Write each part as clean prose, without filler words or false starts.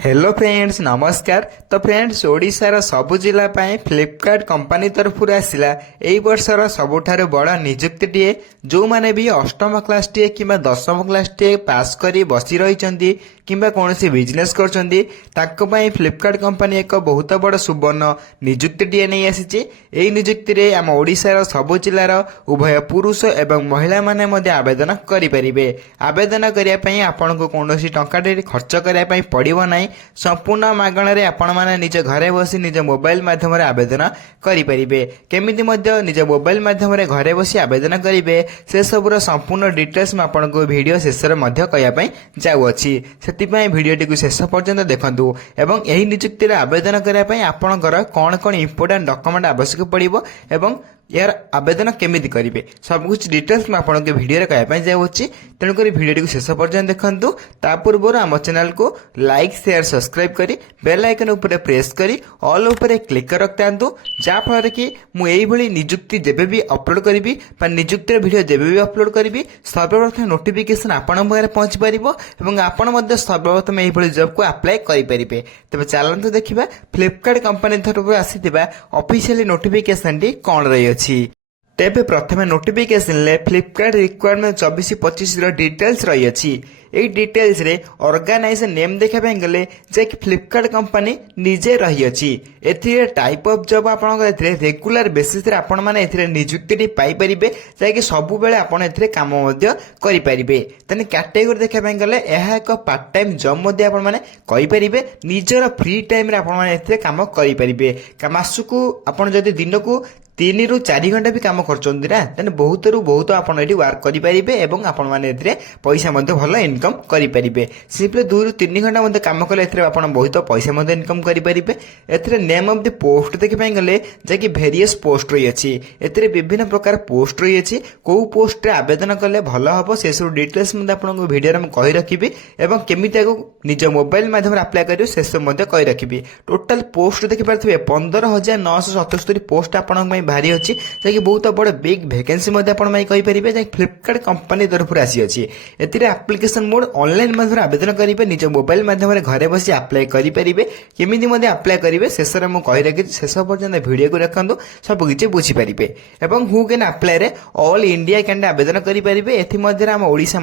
Hello friends नमस्कार। तो friends ओडिशार सबु जिला पाए फ्लिपकार्ट कंपनी तरफ आसला एई वर्षर सबुठारु बड़ निजुक्तिटीए जो माने भी अष्टम क्लास टीए किंबा दशम क्लास टीए पास करी बसी रहिचंती किंबा कोनोसी बिजनेस करचंती ताको पाए फ्लिपकार्ट कंपनी एक बहुत बड़ सुवर्ण निजुक्तिटीए नै आसीची। एई निजुक्ति रे आम ओडिशार सबु जिल्लार उभय पुरुष एवं महिला माने मध्ये आवेदन करि परिबे। आवेदन करिया पई आपनको कोनोसी टंकाटे खर्च करिया पई पड़िबो नै। संपूर्ण मागणारे आपण माने निज घरे बसी निज मोबाइल माध्यम आवेदन करें। केमिति मध्य निज मोबाइल माध्यम घरे बसी आवेदन करेंगे से सबूर संपूर्ण डिटेल्स मैं आपको वीडियो शेष में कहवाई जाऊँगी। से भिडियोटी को शेष पर्यंत देखूँ एवं यही निजुक्ति आवेदन करने आपंकर कौन कौन इंपोर्टाट डॉक्यूमेंट आवश्यक पड़ो एवं यार आवेदन केमिति करेंगे सबकुछ डिटेल्स मैं आपको वीडियो कहवाई जाऊँगी। तेणुक भिडियोटी को शेष पर्यंत देखूँ। ता पूर्व आम चैनल को लाइक शेयर सब्सक्राइब करी बेल आइकन ऊपर प्रेस करी ऑल ऊपर क्लिक कर रखता जहाँफल कि मुझे निजुक्ति जेबे भी अपलोड करी निजुक्ति वीडियो जेबे भी अपलोड करी सर्वप्रथम नोटिफिकेशन आपण पाखे पहुंची पार आपण सर्वप्रथम यही जॉब को अप्लाई करेंगे। तेज चलते देखा फ्लिपकार्ट कंपनी तरफ आसी ऑफिशियल नोटिफिकेशन टी कौन रही अछि। तेबे प्रथम नोटिफिकेशन ले फ्लिपकार्ट रिक्वायरमेंट 24-25 डिटेल्स रही अछि। एई डिटेल्स रे ऑर्गेनाइजेशन नेम देखा गले जे फ्लिपकार्ट कंपनी निजे रही अछि। एथिरे टाइप ऑफ जॉब आपन एथिरे रेगुलर बेसिस रे आपन माने एथिरे नियुक्ति पाई परिबे जे सब बेले आपन एथिरे काम मध्य करि परिबे। तने कैटेगरी देखा गले एहा एक पार्ट टाइम जॉब मध्य आपन माने करि परिबे। निजर फ्री टाइम रे आपन माने एथिरे काम करि परिबे। मासुकु आपन जदि दिनकु 3 ରୁ 4 घंटा भी काम करचंदी ना तेने बहुत रु बहुत आपन एठी वर्क करि परिबे एवं आपन माने एथिरे पैसा मध्ये भलो इनकम करि परिबे। सिंपली 2 ରୁ 3 घंटा मध्ये काम कले एथिरे आपन बहुत पैसा मध्ये इनकम करि परिबे। एथिरे नेम ऑफ द पोस्ट देखि पय गले जे कि वेरियस पोस्ट रही अछि। एथिरे विभिन्न प्रकार पोस्ट रही अछि। को पोस्ट रे आवेदन कले भलो हबो से सब डिटेल्स मध्ये आपन वीडियो रे हम कहि रखिबी एवं केमिति को निज मोबाइल माध्यम रे अप्लाई करियो से सब मध्ये कहि रखिबी। टोटल पोस्ट देखि परथिबे 15,977 पोस्ट आपन भारी अच्छी जैकि बहुत बड़ बिग वैकेंसी कहींपर फ्लिपकार्ट कंपनी तरफ आसी अच्छी। एतिर एप्लिकेशन मोड ऑनलाइन माध्यम आवेदन करेंगे निज मोबाइल माध्यम घरे बसी अप्लाई करेंगे। केमी अप्लाई करेंगे शेष में कही रखी शेष पर्यटन वीडियो को देखते सबकि बुझीपारे और हु कैन अप्लाई रे ऑल इंडिया कैंड आवेदन करेंगे। एम ओडिशा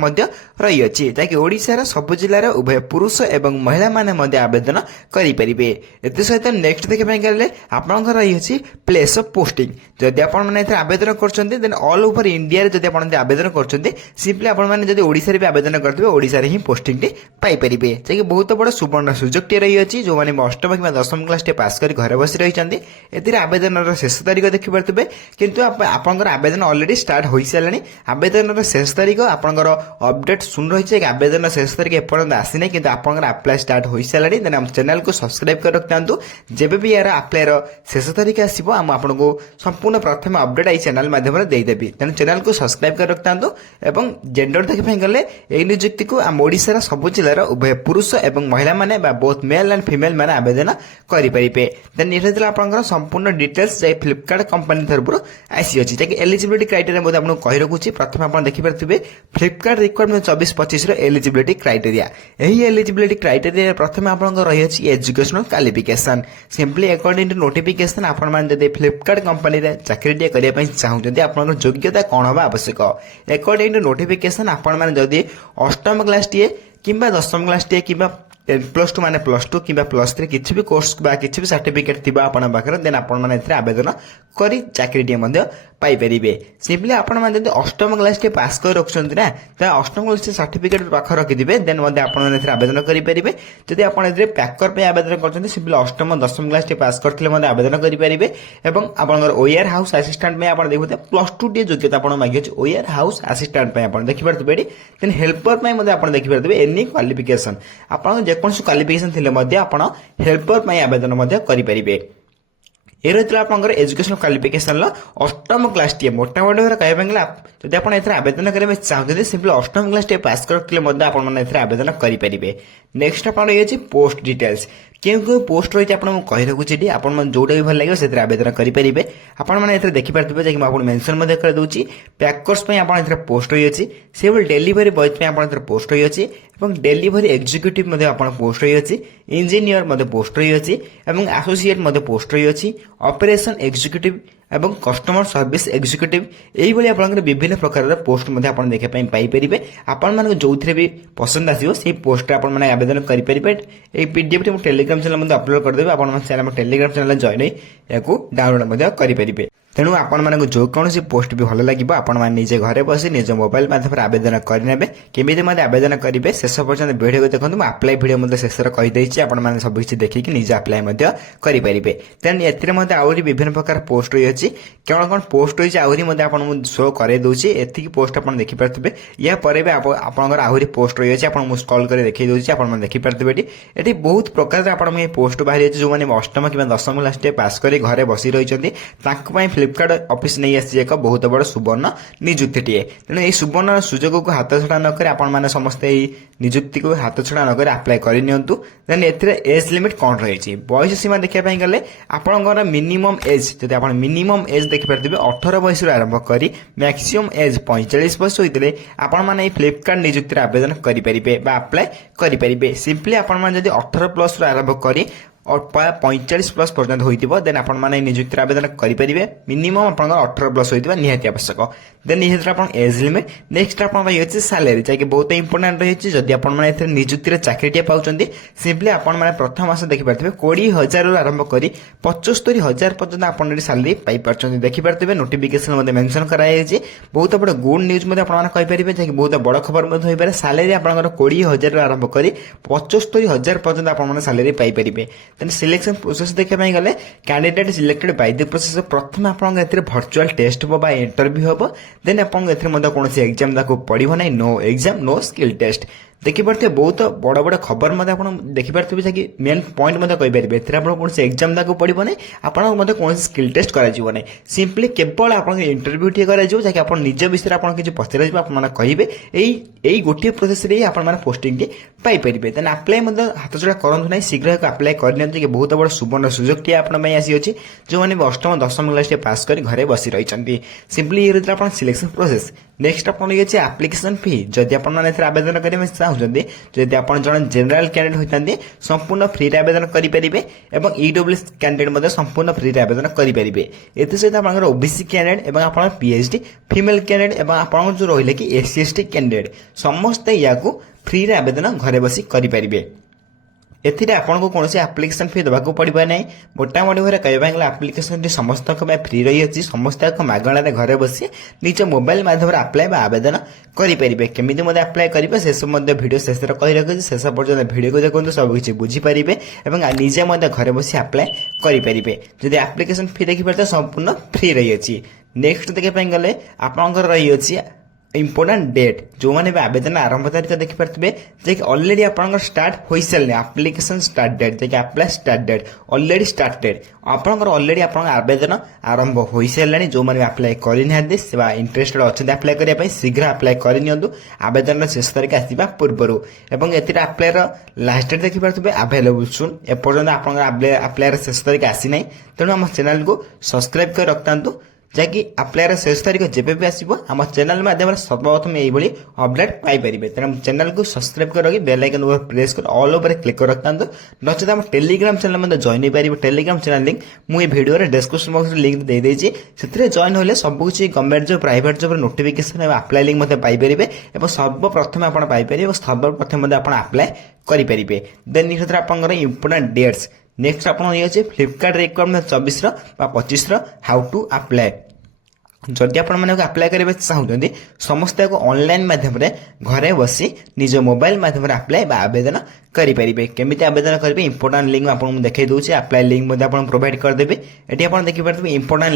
रही अच्छी जैकि ओडिशार सब जिलार उभय पुरुष एवं महिला माने आवेदन करेंगे। एत सहित नेक्स्ट देखा गले आपंकर रही अच्छी प्लेस ऑफ पोस्टिंग जदि आपण माने आवेदन करछन्ते देन ऑल ओवर इंडिया रे जदि आपण आवेदन करछन्ते सिंपली आपण माने जदि ओडिसा रे भी आवेदन करथिबे ओडिसा रे ही पोस्टिंग टी पाई परिबे। जे बहुत बड़ सुवर्ण सुযোগ टी रही अछि। जो माने अष्टम किबा दशम क्लास टे पास करी घरे बसी रही छन्ते एतिर आवेदन रो शेष तारिख देखि परथिबे किंतु आपनकर आवेदन ऑलरेडी स्टार्ट होई सालानी। आवेदन रो शेष तारिख आपनकर अपडेट सुन रही छै। आवेदन रो शेष तारिख एपर्यंत आसी नै किंतु आपनकर अप्लाई स्टार्ट होई सालानी। देन हम चैनल को सब्सक्राइब कर रखतांतु जेबे भी यार अप्लाई रो शेष तारिख आसीबो हम आपनको संपूर्ण प्रथम अपडेट आई चैनल माध्यम देदेवी। तेणु चैनल को सब्सक्राइब कर रखता एवं जेंडर देखा गले यही नियुक्ति को आम ओडिशार सब जिलार उभय पुरुष एवं महिला माने बोथ मेल एंड फीमेल माने आवेदन करेंगे। देन ये आपंकर संपूर्ण डिटेल्स जाए फ्लिपकार्ट कंपनी तरफ आसी अच्छी जैसे एलिजिबिलिटी क्राइटेरिया मुझे आपको कही रखुच्छी। प्रथम आप देखिपे फ्लिपकार्ट रिक्वायरमेंट 24-25 एलिजिबिलिटी क्राइटेरिया। यही एलिजिबिलिटी क्राइटेरिया प्रथम आप रही है educational qualification. Simply according to notification आपण मैंने फ्लिपकार्ट कंपनी चाकरी करने चाहते आप योग्यता कौन हवा आवश्यक अकॉर्डिंग टू नोटिफिकेशन आपण मैंने जदि अष्टम क्लास टीए किंबा दशम क्लास टीए किंबा +2 माने +2 किंबा +3 किसी भी कोर्स बा किसी भी सर्टिफिकेट थिबा आपण पाखरे देन आपण माने एथरे आवेदन करी चाकरी टी मध्ये पाई परिबे। सिंपली आपण माने जदि अष्टम क्लास टी पास कर रखछन्ती ना त अष्टम क्लास टी सर्टिफिकेट पाख रखि दिबे देन मध्ये आपण माने एथरे आवेदन करि परिबे। जदि आपण एथरे पैकर पे आवेदन करछन्ती सिंपली अष्टम दशम क्लास टी पास करथिले मध्ये आवेदन करि परिबे। एवं आपनकर वेयर हाउस असिस्टेंट में आपण देखुते +2 टी योग्यता आपण मागी अछि। वेयर हाउस असिस्टेंट पे आपण देखि परथिबे देन हेल्पर पे मध्ये आपण देखि परथिबे एनी क्वालिफिकेशन आपण कौन क्वालिफिकेशन थिले मध्ये आपण हेल्पर पई आवेदन मध्ये करि परिबे। ये रही आपंकर एजुकेशन क्वालिफिकेशन अष्टम क्लास टी मोटामोटी भाव कहवा गला जब आप आवेदन करेंगे चाहते सिंपली अष्टम क्लास टी पास करते आवेदन करेंगे। नेक्स्ट आप पोस्ट डिटेल्स କେଉଁ ପୋଷ୍ଟ ରହିଛି ଆପଣଙ୍କୁ କହି ରଖୁଛି ଏଠି ଆପଣ ଯୋଉଟା ବି ଭଲ ଲାଗିବ ସେଥିରେ ଆବେଦନ କରିପାରିବେ। ଆପଣମାନେ ଏଥିରେ ଦେଖିପାରୁଥିବେ ଯେ ମୁଁ ଆପଣଙ୍କୁ ମେନସନ୍ ମଧ୍ୟ କରିଦେଉଛି ପ୍ୟାକର୍ସ ପାଇଁ ଆପଣ ଏଥିରେ ପୋଷ୍ଟ ରହିଅଛି, ସେଭଳି ଡେଲିଭରି ବଏଜ୍ ପାଇଁ ଆପଣ ଏଥିରେ ପୋଷ୍ଟ ରହିଅଛି ଏବଂ ଡେଲିଭରି ଏକ୍ଜିକ୍ୟୁଟିଭ୍ ମଧ୍ୟ ଆପଣ ପୋଷ୍ଟ ରହିଅଛି, ଇଞ୍ଜିନିୟର ମଧ୍ୟ ପୋଷ୍ଟ ରହିଅଛି ଏବଂ ଆସୋସିଏଟ୍ ମଧ୍ୟ ପୋଷ୍ଟ ରହିଅଛି, ଅପରେସନ୍ ଏକ୍ଜିକ୍ୟୁଟିଭ୍ ଏବଂ କଷ୍ଟମର ସର୍ଭିସ୍ ଏକ୍ଜିକ୍ୟୁଟିଭ୍ ଏଇଭଳି ଆପଣଙ୍କର ବିଭିନ୍ନ ପ୍ରକାରର ପୋଷ୍ଟ ମଧ୍ୟ ଆପଣ ଦେଖିବା ପାଇଁ ପାଇପାରିବେ। ଆପଣମାନଙ୍କୁ ଯୋଉଥିରେ ବି ପସନ୍ଦ ଆସିବ ସେଇ ପୋଷ୍ଟରେ ଆପଣମାନେ ଆବେଦନ କରିପାରିବେ। এই ପିଡିଏଫ୍ଟି ମୁଁ ଟେଲିଗ୍ରାମ ଚ୍ୟାନେଲ ମଧ୍ୟ ଅପଲୋଡ଼ କରିଦେବି, ଆପଣମାନେ ଆମ ଟେଲିଗ୍ରାମ ଚ୍ୟାନେଲ ଜଏନ୍ ହୋଇ ଏହାକୁ ଡାଉନଲୋଡ଼ ମଧ୍ୟ କରିପାରିବେ। ତେଣୁ ଆପଣମାନଙ୍କୁ ଯେଉଁ କୌଣସି ପୋଷ୍ଟ ବି ଭଲ ଲାଗିବ ଆପଣମାନେ ନିଜେ ଘରେ ବସି ନିଜ ମୋବାଇଲ ମାଧ୍ୟମରେ ଆବେଦନ କରିନେବେ। କେମିତି ମଧ୍ୟ ଆବେଦନ କରିବେ ଶେଷ ପର୍ଯ୍ୟନ୍ତ ଭିଡ଼ିଓକୁ ଦେଖନ୍ତୁ, ମୁଁ ଆପ୍ଲାଏ ଭିଡ଼ିଓ ମଧ୍ୟ ଶେଷରେ କହିଦେଇଛି, ଆପଣମାନେ ସବୁକିଛି ଦେଖିକି ନିଜେ ଆପ୍ଲାଏ ମଧ୍ୟ କରିପାରିବେ। ତେଣୁ ଏଥିରେ ମଧ୍ୟ ଆହୁରି ବିଭିନ୍ନ ପ୍ରକାର ପୋଷ୍ଟ ରହିଅଛି, କ'ଣ କ'ଣ ପୋଷ୍ଟ ରହିଛି ଆହୁରି ମଧ୍ୟ ଆପଣଙ୍କୁ ଶୋ କରାଇ ଦେଉଛି। ଏତିକି ପୋଷ୍ଟ ଆପଣ ଦେଖିପାରୁଥିବେ, ଏହା ପରେ ବି ଆପଣଙ୍କର ଆହୁରି ପୋଷ୍ଟ ରହିଅଛି, ଆପଣଙ୍କୁ ମୁଁ ସ୍କ୍ରଲ୍ କରି ଦେଖାଇ ଦେଉଛି, ଆପଣମାନେ ଦେଖିପାରୁଥିବେ ଏଠି ବହୁତ ପ୍ରକାରର ଆପଣଙ୍କୁ ଏହି ପୋଷ୍ଟ ବାହାରି ଅଛି। ଯେଉଁମାନେ ଅଷ୍ଟମ କିମ୍ବା ଦଶମ କ୍ଲାସଟିଏ ପାସ୍ କରି ଘରେ ବସି ରହିଛନ୍ତି ତାଙ୍କ ପାଇଁ ଫ୍ଲିପକାର୍ଟ ଅଫିସ ନେଇ ଆସିଛି ଏକ ବହୁତ ବଡ଼ ସୁବର୍ଣ୍ଣ ନିଯୁକ୍ତିଟିଏ। ତେଣୁ ଏହି ସୁବର୍ଣ୍ଣ ସୁଯୋଗକୁ ହାତଛଡ଼ା ନକରି ଆପଣମାନେ ସମସ୍ତେ ଏହି ନିଯୁକ୍ତିକୁ ହାତଛଡ଼ା ନକରି ଆପ୍ଲାଏ କରିନିଅନ୍ତୁ। ଦେନ୍ ଏଥିରେ ଏଜ୍ ଲିମିଟ୍ କ'ଣ ରହିଛି, ବୟସ ସୀମା ଦେଖିବା ପାଇଁ ଗଲେ ଆପଣଙ୍କର ମିନିମମ୍ ଏଜ୍ ଯଦି ଆପଣ ମିନିମମ୍ ଏଜ୍ ଦେଖିପାରୁଥିବେ 18 ବୟସରୁ ଆରମ୍ଭ କରି ମ୍ୟାକ୍ସିମମ୍ ଏଜ୍ 45 ବର୍ଷ ହୋଇଥିଲେ ଆପଣମାନେ ଏହି ଫ୍ଲିପକାର୍ଟ ନିଯୁକ୍ତିରେ ଆବେଦନ କରିପାରିବେ ବା ଆପ୍ଲାଏ କରିପାରିବେ। ସିମ୍ପଲି ଆପଣମାନେ ଯଦି 18 ପ୍ଲସ୍ରୁ ଆରମ୍ଭ କରି 45 ପ୍ଲସ୍ ପର୍ଯ୍ୟନ୍ତ ହୋଇଥିବ ଦେନ୍ ଆପଣମାନେ ଏହି ନିଯୁକ୍ତିରେ ଆବେଦନ କରିପାରିବେ। ମିନିମମ୍ ଆପଣଙ୍କର 18 ପ୍ଲସ୍ ହୋଇଥିବା ନିହାତି ଆବଶ୍ୟକ। ଦେନ୍ ଏଥିରେ ଆପଣ ଏଜ୍ ଲିମିଟ୍, ନେକ୍ସଟ ଆପଣଙ୍କ ପାଇଁ ଅଛି ସାଲାରୀ, ଯାହାକି ବହୁତ ଇମ୍ପୋର୍ଟାଣ୍ଟ ରହିଛି। ଯଦି ଆପଣମାନେ ଏଥିରେ ନିଯୁକ୍ତିରେ ଚାକିରିଟିଏ ପାଉଛନ୍ତି ସିମ୍ପଲି ଆପଣମାନେ ପ୍ରଥମ ମାସ ଦେଖିପାରୁଥିବେ 20,000ରୁ ଆରମ୍ଭ କରି 75,000 ପର୍ଯ୍ୟନ୍ତ ଆପଣ ଏଠି ସାଲାରୀ ପାଇପାରୁଛନ୍ତି। ଦେଖିପାରୁଥିବେ ନୋଟିଫିକେସନ ମଧ୍ୟ ମେନସନ୍ କରାଯାଇଛି। ବହୁତ ବଡ଼ ଗୁଡ୍ ନ୍ୟୁଜ୍ ମଧ୍ୟ ଆପଣମାନେ କହିପାରିବେ, ଯାହାକି ବହୁତ ବଡ଼ ଖବର ମଧ୍ୟ ହୋଇପାରେ। ସାଲାରୀ ଆପଣଙ୍କର 20,000ରୁ ଆରମ୍ଭ କରି 75,000 ପର୍ଯ୍ୟନ୍ତ ଆପଣମାନେ ସାଲାରୀ ପାଇପାରିବେ। ଦେନ୍ ସିଲେକ୍ସନ ପ୍ରୋସେସ ଦେଖିବା ପାଇଁ ଗଲେ କ୍ୟାଣ୍ଡିଡେଟ୍ ସିଲେକ୍ଟେଡ୍ ବାଇ ଦି ପ୍ରୋସେସ, ପ୍ରଥମେ ଆପଣଙ୍କ ଏଥିରେ ଭର୍ଚୁଆଲ ଟେଷ୍ଟ ହେବ ବା ଇଣ୍ଟରଭ୍ୟୁ ହେବ। ଦେନ୍ ଆପଣଙ୍କୁ ଏଥିରେ ମଧ୍ୟ କୌଣସି ଏକ୍ଜାମ ତାକୁ ପଡ଼ିବ ନାହିଁ, no exam no skill test. ଦେଖିପାରୁଥିବେ ବହୁତ ବଡ଼ ବଡ଼ ଖବର ମଧ୍ୟ ଆପଣ ଦେଖିପାରୁଥିବେ, ଯାହାକି ମେନ୍ ପଏଣ୍ଟ ମଧ୍ୟ କହିପାରିବେ। ଏଥିରେ ଆପଣଙ୍କୁ କୌଣସି ଏକ୍ଜାମ ତାକୁ ପଡ଼ିବ ନାହିଁ, ଆପଣଙ୍କୁ ମଧ୍ୟ କୌଣସି ସ୍କିଲ୍ ଟେଷ୍ଟ କରାଯିବ ନାହିଁ। ସିମ୍ପଲି କେବଳ ଆପଣଙ୍କ ଇଣ୍ଟରଭ୍ୟୁଟିଏ କରାଯିବ, ଯାହାକି ଆପଣ ନିଜ ବିଷୟରେ ଆପଣ କିଛି ପଚରାଯିବ, ଆପଣମାନେ କହିବେ। ଏଇ ଗୋଟିଏ ପ୍ରୋସେସରେ ହିଁ ଆପଣମାନେ ପୋଷ୍ଟିଂଟି ପାଇପାରିବେ। ଦେନ୍ ଆପ୍ଲାଏ ମଧ୍ୟ ହାତଛଡ଼ା କରନ୍ତୁ ନାହିଁ, ଶୀଘ୍ର ଏକ ଆପ୍ଲାଏ କରିନିଅନ୍ତୁ, କି ବହୁତ ବଡ଼ ସୁବର୍ଣ୍ଣ ସୁଯୋଗଟିଏ ଆପଣଙ୍କ ପାଇଁ ଆସିଅଛି। ଯେଉଁମାନେ ବି ଅଷ୍ଟମ ଦଶମ କ୍ଲାସଟିଏ ପାସ୍ କରି ଘରେ ବସି ରହିଛନ୍ତି। ସିମ୍ପଲି ଇଏ ରହିଥିଲା ଆପଣ ସିଲେକ୍ସନ ପ୍ରୋସେସ। ନେକ୍ସଟ ଆପଣ ରହିଛି ଆପ୍ଲିକେସନ ଫି। ଯଦି ଆପଣମାନେ ଏଥିରେ ଆବେଦନ କରିବା ପାଇଁ ଚାହୁଁଛନ୍ତି, ଯଦି ଆପଣ ଜଣେ ଜେନେରାଲ କ୍ୟାଣ୍ଡିଡେଟ୍ ହୋଇଥାନ୍ତି ସମ୍ପୂର୍ଣ୍ଣ ଫ୍ରିରେ ଆବେଦନ କରିପାରିବେ ଏବଂ ଇଡବ୍ଲ୍ୟୁଏସ୍ କ୍ୟାଣ୍ଡିଡେଟ୍ ମଧ୍ୟ ସମ୍ପୂର୍ଣ୍ଣ ଫ୍ରିରେ ଆବେଦନ କରିପାରିବେ। ଏଥିସହିତ ଆପଣଙ୍କର ଓବିସି କ୍ୟାଣ୍ଡିଡେଟ୍ ଏବଂ ଆପଣଙ୍କର ପିଏଚ୍ଡି ଫିମେଲ କ୍ୟାଣ୍ଡିଡେଟ୍ ଏବଂ ଆପଣଙ୍କର ଯେଉଁ ରହିଲେ କି SC ST କ୍ୟାଣ୍ଡିଡେଟ୍ ସମସ୍ତେ ୟାକୁ ଫ୍ରିରେ ଆବେଦନ ଘରେ ବସି କରିପାରିବେ। ଏଥିରେ ଆପଣଙ୍କୁ କୌଣସି ଆପ୍ଲିକେସନ ଫି ଦେବାକୁ ପଡ଼ିବ ନାହିଁ। ମୋଟାମୋଟି ଭାବରେ କହିବା ପାଇଁ ଗଲେ ଆପ୍ଲିକେସନଟି ସମସ୍ତଙ୍କ ପାଇଁ ଫ୍ରି ରହିଅଛି। ସମସ୍ତେ ଏକ ମାଗଣାରେ ଘରେ ବସି ନିଜ ମୋବାଇଲ ମାଧ୍ୟମରେ ଆପ୍ଲାଏ ବା ଆବେଦନ କରିପାରିବେ। କେମିତି ମଧ୍ୟ ଆପ୍ଲାଏ କରିବେ ସେସବୁ ମଧ୍ୟ ଭିଡ଼ିଓ ଶେଷରେ କହି ରଖୁଛି, ଶେଷ ପର୍ଯ୍ୟନ୍ତ ଭିଡ଼ିଓକୁ ଦେଖନ୍ତୁ, ସବୁକିଛି ବୁଝିପାରିବେ ଏବଂ ନିଜେ ମଧ୍ୟ ଘରେ ବସି ଆପ୍ଲାଏ କରିପାରିବେ। ଯଦି ଆପ୍ଲିକେସନ ଫି ଦେଖିପାରିବେ ସମ୍ପୂର୍ଣ୍ଣ ଫ୍ରି ରହିଅଛି। ନେକ୍ସଟ ଦେଖିବା ପାଇଁ ଗଲେ ଆପଣଙ୍କର ରହିଅଛି ইম্পর্টাট ডেট ଯେଉଁମାନେ ବି ଆବେଦନ ଆରମ୍ଭ ତାରିଖ ଦେଖିପାରୁଥିବେ, ଯାଇକି ଅଲରେଡ଼ି ଆପଣଙ୍କର ଷ୍ଟାର୍ଟ ହୋଇସାରିଲେ ଆପ୍ଲିକେସନ ଷ୍ଟାର୍ଟ ଡେଟ୍, ଯାଇକି apply start date already started. ଆପଣଙ୍କର ଅଲରେଡ଼ି ଆପଣଙ୍କ ଆବେଦନ ଆରମ୍ଭ ହୋଇସାରିଲାଣି। ଯେଉଁମାନେ ବି ଆପ୍ଲାଏ କରିନାହାନ୍ତି ବା ଇଣ୍ଟରେଷ୍ଟେଡ୍ ଅଛନ୍ତି ଆପ୍ଲାଏ କରିବା ପାଇଁ ଶୀଘ୍ର ଆପ୍ଲାଏ କରିନିଅନ୍ତୁ ଆବେଦନର ଶେଷ ତାରିଖ ଆସିବା ପୂର୍ବରୁ। ଏବଂ ଏଥିରେ ଆପ୍ଲାଏର ଲାଷ୍ଟ ଡେଟ୍ ଦେଖିପାରୁଥିବେ ଆଭେଲେବୁଲ୍ ସୁନ୍। ଏପର୍ଯ୍ୟନ୍ତ ଆପଣଙ୍କର ଆପ୍ଲାଏର ଶେଷ ତାରିଖ ଆସିନାହିଁ, ତେଣୁ ଆମ ଚ୍ୟାନେଲକୁ ସବସ୍କ୍ରାଇବ୍ କରି ରଖିଥାନ୍ତୁ, ଯାହାକି ଆପ୍ଲାଏର ଶେଷ ତାରିଖ ଯେବେ ବି ଆସିବ ଆମ ଚ୍ୟାନେଲ ମାଧ୍ୟମରେ ସର୍ବପ୍ରଥମେ ଏଇଭଳି ଅପଡେଟ୍ ପାଇପାରିବେ। ତେଣୁ ଚ୍ୟାନେଲକୁ ସବସ୍କ୍ରାଇବ୍ କରି ରଖି ବେଲ୍ ଆଇକନ୍ ଉପରେ ପ୍ରେସ୍ କରି ଅଲ୍ ଉପରେ କ୍ଲିକ୍ କରି ରଖିଥାନ୍ତୁ। ନଚେତ ଆମ ଟେଲିଗ୍ରାମ ଚ୍ୟାନେଲ ମଧ୍ୟ ଜଏନ୍ ହେଇପାରିବେ। ଟେଲିଗ୍ରାମ ଚ୍ୟାନେଲ ଲିଙ୍କ୍ ମୁଁ এই ଭିଡ଼ିଓରେ ଡେସ୍କ୍ରିପସନ ବକ୍ସରେ ଲିଙ୍କ୍ ଦେଇଦେଇଛି। ସେଥିରେ ଜଏନ୍ ହେଲେ ସବୁକିଛି ଗଭର୍ଣ୍ଣମେଣ୍ଟ ଜବ୍ ପ୍ରାଇଭେଟ୍ ଜବ୍ର ନୋଟିଫିକେସନ୍ ଏବଂ ଆପ୍ଲାଏ ଲିଙ୍କ୍ ମଧ୍ୟ ପାଇପାରିବେ ଏବଂ ସର୍ବପ୍ରଥମେ ଆପଣ ପାଇପାରିବେ ଏବଂ ସର୍ବପ୍ରଥମେ ମଧ୍ୟ ଆପଣ ଆପ୍ଲାଏ କରିପାରିବେ। ଦେନ୍ ଏଥିରେ ଆପଣଙ୍କର ଇମ୍ପୋର୍ଟାଣ୍ଟ ଡେଟ୍ସ। ନେକ୍ସଟ ଆପଣ ଇଏ ଅଛି ଫ୍ଲିପକାର୍ଟ ରିକ୍ୱାରମେଣ୍ଟ 24ର ବା 25ର ହାଉ ଟୁ ଆପ୍ଲାଏ। ଯଦି ଆପଣମାନେ ଆପ୍ଲାଏ କରିବାକୁ ଚାହୁଁଛନ୍ତି ସମସ୍ତେ ଅନଲାଇନ୍ ମାଧ୍ୟମରେ ଘରେ ବସି ନିଜ ମୋବାଇଲ ମାଧ୍ୟମରେ ଆପ୍ଲାଏ ବା ଆବେଦନ କରିପାରିବେ। କେମିତି ଆବେଦନ କରିବେ ଇମ୍ପୋର୍ଟାଣ୍ଟ ଲିଙ୍କ୍ ଆପଣଙ୍କୁ ଦେଖାଇ ଦେଉଛି, ଆପ୍ଲାଏ ଲିଙ୍କ୍ ମଧ୍ୟ ଆପଣଙ୍କୁ ପ୍ରୋଭାଇଡ୍ କରିଦେବେ। ଏଠି ଆପଣ ଦେଖିପାରୁଥିବେ ଇମ୍ପୋର୍ଟାଣ୍ଟ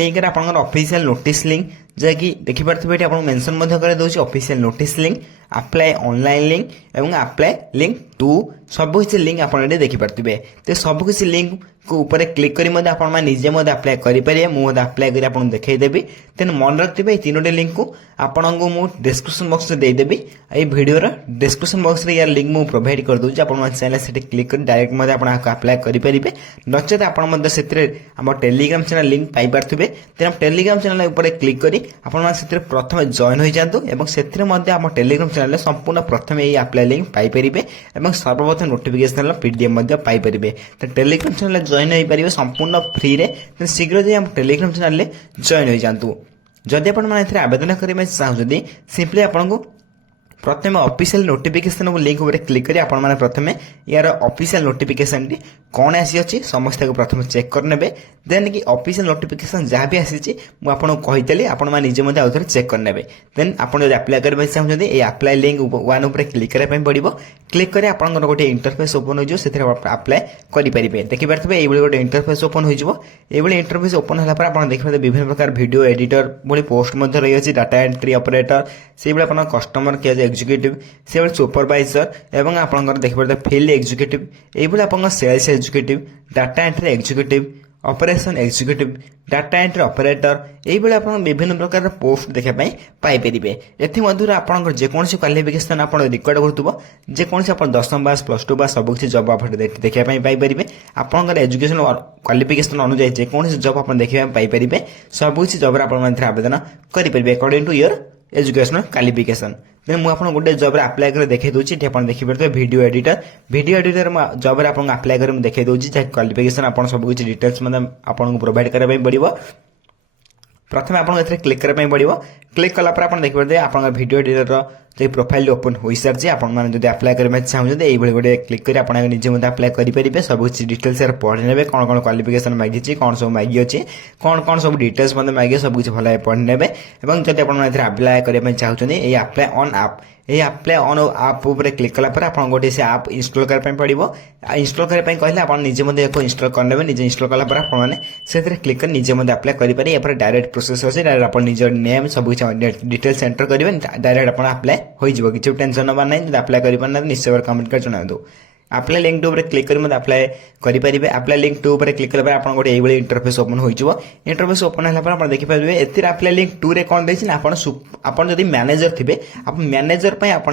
ଲିଙ୍କ୍ରେ ଆପଣଙ୍କର ଅଫିସିଆଲ ନୋଟିସ୍ ଲିଙ୍କ୍, ଯାହାକି ଦେଖିପାରୁଥିବେ ଏଠି ଆପଣଙ୍କୁ ମେନସନ୍ ମଧ୍ୟ କରିଦେଉଛି official notice link. Apply online link ଏବଂ ଆପ୍ଲାଏ ଲିଙ୍କ୍ ଟୁ ସବୁକିଛି ଲିଙ୍କ୍ ଆପଣ ଏଠି ଦେଖିପାରୁଥିବେ। ତ ସବୁକିଛି ଲିଙ୍କ୍ ଉପରେ କ୍ଲିକ୍ କରି ମଧ୍ୟ ଆପଣମାନେ ନିଜେ ମଧ୍ୟ ଆପ୍ଲାଏ କରିପାରିବେ। ମୁଁ ମଧ୍ୟ ଆପ୍ଲାଏ କରି ଆପଣଙ୍କୁ ଦେଖାଇଦେବି। ତେଣୁ ମନେ ରଖିଥିବେ ଏଇ ତିନୋଟି ଲିଙ୍କ୍କୁ ଆପଣଙ୍କୁ ମୁଁ ଡେସ୍କ୍ରିପ୍ସନ୍ ବକ୍ସରେ ଦେଇଦେବି। ଏଇ ଭିଡ଼ିଓର ଡେସ୍କ୍ରିପ୍ସନ୍ ବକ୍ସରେ ୟାର ଲିଙ୍କ୍ ମୁଁ ପ୍ରୋଭାଇଡ଼ କରିଦେଉଛି। ଆପଣମାନେ ଚାହିଁଲେ ସେଠି କ୍ଲିକ୍ କରି ଡାଇରେକ୍ଟ ମଧ୍ୟ ଆପଣ ଆପ୍ଲାଏ କରିପାରିବେ। ନଚେତ ଆପଣ ମଧ୍ୟ ସେଥିରେ ଆମ ଟେଲିଗ୍ରାମ ଚ୍ୟାନେଲ ଲିଙ୍କ୍ ପାଇପାରୁଥିବେ। ତେଣୁ ଟେଲିଗ୍ରାମ ଚ୍ୟାନେଲ ଉପରେ କ୍ଲିକ୍ କରି ଆପଣମାନେ ସେଥିରେ ପ୍ରଥମେ ଜଏନ୍ ହୋଇଯାଆନ୍ତୁ ଏବଂ ସେଥିରେ ମଧ୍ୟ ଆମ ଟେଲିଗ୍ରାମ ଚ୍ୟାନେଲରେ ସମ୍ପୂର୍ଣ୍ଣ ପ୍ରଥମେ ଏହି ଆପ୍ଲାଏ ଲିଙ୍କ୍ ପାଇପାରିବେ ଏବଂ ସର୍ବପ୍ରଥମେ ନୋଟିଫିକେସନର PDF ମଧ୍ୟ ପାଇପାରିବେ। ତ ଟେଲିଗ୍ରାମ ଚ୍ୟାନେଲରେ ଜଏନ୍ ହୋଇପାରିବେ ସମ୍ପୂର୍ଣ୍ଣ ଫ୍ରିରେ। ତେଣୁ ଶୀଘ୍ର ଯାଇ ଆମ ଟେଲିଗ୍ରାମ ଚ୍ୟାନେଲରେ ଜଏନ୍ ହୋଇଯାଆନ୍ତୁ। ଯଦି ଆପଣମାନେ ଏଥିରେ ଆବେଦନ କରିବା ପାଇଁ ଚାହୁଁଛନ୍ତି ସିମ୍ପଲି ଆପଣଙ୍କୁ प्रथम ऑफिशियल नोटिफिकेशन लिंक उपर क्लिक करी आपण माने प्रथमे यार ऑफिशियल नोटिफिकेशन टी कौन आसी अछि समस्त को प्रथम चेक कर नेबे। देन कि ऑफिशियल नोटिफिकेशन जहाँ भी आसी मु आपन कहितली आपण माने निजे मध्ये आउथरे चेक कर नेबे। देन आपण जदि अप्लाई करबा चाहउछथि ए अप्लाई लिंक वन उपर क्लिक करे पय पड़िबो। क्लिक करे आपण गोटे इंटरफेस ओपन हो जो सेथरे अप्लाई करि परिबे। देखि परथबे एई गोटे इंटरफेस ओपन हो जिवो। एई बळे इंटरफेस ओपन होला पर आपण देखि विभिन्न प्रकार वीडियो एडिटर बळे पोस्ट मध्ये रही अछि डाटा एंट्री ऑपरेटर से बळे आपण कस्टमर केयर एग्जीक्यूटिव से सुपरवाइजर एवं आपंकर देखिए फील्ड एग्जीक्यूटिव ये आप sales executive data entry executive operation executive data entry operator ये आप विभिन्न प्रकार पोस्ट देखापी पाइपर। एमध्य आपंकर जेकोसी क्वालिफिकेशन आप रिकॉर्ड करुव जेकोसी आप 10th पास +2 पास सब किसी जॉब आप देखापी पाइपर। आपंकर एजुकेशन क्वालिफिकेशन अनुसार जेकोसी जॉब आप देखा पाइपर सब किसी जॉब आप आवेदन करेंगे according to your educational qualification. Then मुझे आपको गोटे जॉब अप्लाई कर देखा दूसरी देखिए वीडियो एडिटर जॉब आपको अप्लाई कर देखा दूसरी जहाँ क्वालिफिकेशन आप सब किसी डिटेल्स आपको प्रोवाइड करने पड़ो। प्रथम आपको क्लिक करने पड़ो। क्लिक कलापर आप देखिए आप वीडियो एडिटर प्रोफाइल ओपन हो सारी आपने जब अप्लाई करना चाहते ये गोटे क्लिक कर आप निजे अप्लाई करेंगे। सब किसी डिटेल्स पढ़ी ने कौन कौन क्वालिफिकेशन मांगी कौन सब मांगी अच्छी कौन कौन सब डिटेल्स मांगे सब किसी भल पढ़ी ने। जब आप अप्लाई करने चाहते ये अप्लाई ऑन आप ये अप्लाई ऑन आप क्लिक कलापर आप गोटे से आप इंस्टॉल करने पड़ो। इंस्टॉल करने कहले आप निजे इंस्टॉल करने निजे इंस्टॉल कलापर आपने क्लिक कर निजे अप्लाई करेंगे। यहाँ डायरेक्ट प्रोसेस अच्छे डायरेक्ट आप निज नेम सब किसी डिटेल्स एंटर करेंगे डायरेक्ट आप अप्लाई हो किसी टेंशन नबार ना जो अप्लाई कर निश्चय कमेंट कर जनातु। अप्लाई लिंक टू क्लिक कर अप्लाई करेंगे। अप्लाई लिंक टू क्लिक कला आप गोटे ये इंटरफेस ओपन हो इंटरफेस ओपन होगा देखिपारे ए अप्लाई लिंक टू रे कौन देती आप जब मैनेजर थे आप मैनेजर आप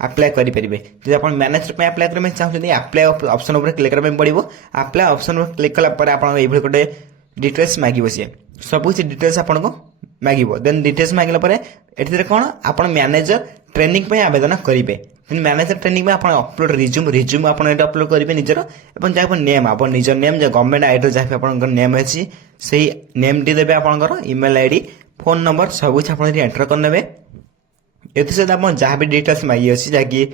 अप्लाई करेंगे। जब आप मैनेजर अप्लाई करने चाहते अप्लाई ऑप्शन पर क्लिक करने पड़ो। अप्लाई ऑप्शन पर क्लिक कलापर आप गोटे डिटेल्स मांगे सी सब किसी डिटेल्स आपको मांगे। देन डिटेल्स मांगला ये कौन आप मैनेजर ट्रेनिंग पे आवेदन करेंगे। मैनेजर ट्रेनिंग में आप अपलोड रिज्यूम आप अपलोड करेंगे निजर और जहाँ नेम आप निज नेम जो गवर्नमेंट आईडी जहाँ आप नेम अच्छी से नेम टी देवे आपंकर ईमेल आईडी फोन नंबर सब कुछ आप एंटर करने। ये सहित आप जहाँ भी डिटेल्स मांगी अच्छी जहाँकि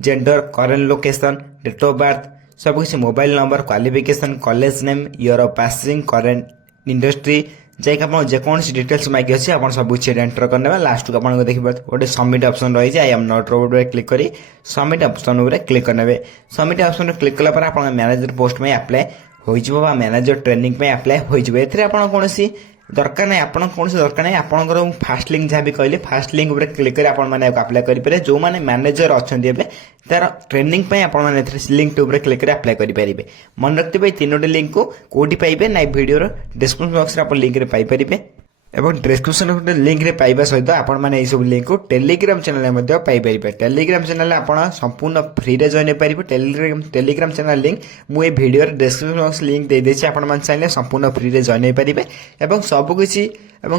gender current location date of birth सब किसी mobile number qualification college name year of passing current industry जैक आप जेकोसी डिटेल्स मांगी अच्छी आप सब कुछ एंटर करने। लास्ट को आप देखिए गोटे सबमिट ऑप्शन रही है I am not robot click करी सबमिट ऑप्शन क्लिक करने। सबमिट ऑप्शन क्लिक कलापर आप मैनेजर पोस्ट में अप्लाई हो मैनेजर ट्रेनिंग में अप्लाई हो कौन दरकार ना आप कौन दरकार ना आपंकर फास्ट लिंक जहाँ भी कहले फास्ट लिंक उपर क्लिक कर अप्लाई करेंगे। जो मैंने मैनेजर अच्छा तार ट्रेनिंग आप लिंक टू क्लिक कर अप्लाई करेंगे। मन रखते तीनोटी लिंक को कौटी पाइबे ना वीडियो डिस्क्रिप्शन बॉक्स आप लिंक पाइपर एवं डिस्क्रिप्शन लिंक रे पाइबा सहित आपण माने सब लिंक को टेलीग्राम चैनल में पाइपर। टेलीग्राम चैनल आप संपूर्ण फ्री रे जॉइन पाइबे। टेलीग्राम चैनल लिंक मुझे वीडियो डिस्क्रिप्शन बॉक्स लिंक दे देछि आपण चाहिए संपूर्ण फ्री रे जॉइन पाइबे। एवं सबकिछि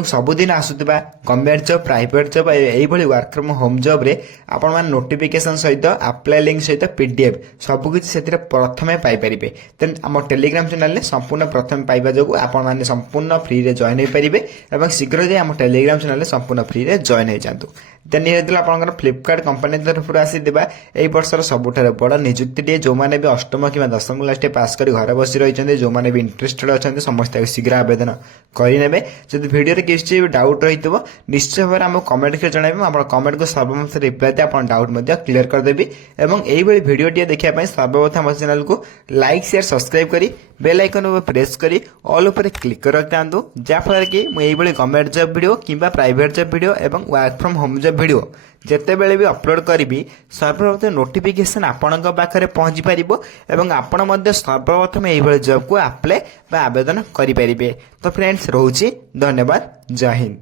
सबुदिन आसुवा गवर्नमेंट जॉब प्राइवेट जॉब यही वर्क फ्रॉम होम जॉब रे आपण माने नोटिफिकेशन सहित अप्लाई लिंक सहित PDF सबकिछि से प्रथमे पाइपर। तेन आम टेलीग्राम चैनल संपूर्ण प्रथम पाइबा जो आपण माने संपूर्ण फ्री रे जॉइन हो पारे और शीघ्र जाए आम टेलीग्राम चैनल संपूर्ण फ्री रे जॉइन हो जातु। देन ये आप फ्लिपकार्ट कंपनी तरफ आसीथिबा एई वर्षर सबुठारे बड़ नियुक्ति जो मैंने भी 8th कि 10th क्लास पास कर घर बसी रही जो मैंने भी इंटरेस्टेड अच्छा समस्त शीघ्र आवेदन करेंगे। जब वीडियो ଭିଡ଼ିଓରେ କିଛି ବି ଡାଉଟ୍ ରହିଥିବ ନିଶ୍ଚୟ ଭାବରେ ଆମକୁ କମେଣ୍ଟରେ ଜଣାଇବେ। ଆପଣ କମେଣ୍ଟକୁ ସର୍ବପ୍ରଥମେ ରିପ୍ଲାଏ ଦେଇ ଆପଣ ଡାଉଟ୍ ମଧ୍ୟ କ୍ଲିୟର କରିଦେବି। ଏବଂ ଏଇଭଳି ଭିଡ଼ିଓଟିଏ ଦେଖିବା ପାଇଁ ସର୍ବପ୍ରଥମ ଆମ ଚ୍ୟାନେଲକୁ ଲାଇକ୍ ସେୟାର ସବସ୍କ୍ରାଇବ୍ କରି ବେଲ୍ ଆଇକନ୍ ଉପରେ ପ୍ରେସ୍ କରି ଅଲ୍ ଉପରେ କ୍ଲିକ୍ କରି ରଖିଥାନ୍ତୁ, ଯାହାଫଳରେ କି ମୁଁ ଏଇଭଳି ଗଭର୍ଣ୍ଣମେଣ୍ଟ ଜବ୍ ଭିଡ଼ିଓ କିମ୍ବା ପ୍ରାଇଭେଟ୍ ଜବ୍ ଭିଡ଼ିଓ ଏବଂ work from home job video ଯେତେବେଳେ ବି ଅପଲୋଡ଼ କରିବି ସର୍ବପ୍ରଥମେ ନୋଟିଫିକେସନ୍ ଆପଣଙ୍କ ପାଖରେ ପହଞ୍ଚି ପାରିବ ଏବଂ ଆପଣ ମଧ୍ୟ ସର୍ବପ୍ରଥମେ ଏଇଭଳି ଜବ୍କୁ ଆପ୍ଲାଏ ବା ଆବେଦନ କରିପାରିବେ। ତ ଫ୍ରେଣ୍ଡସ୍ ରହୁଛି, ଧନ୍ୟବାଦ, ଜୟ ହିନ୍ଦ।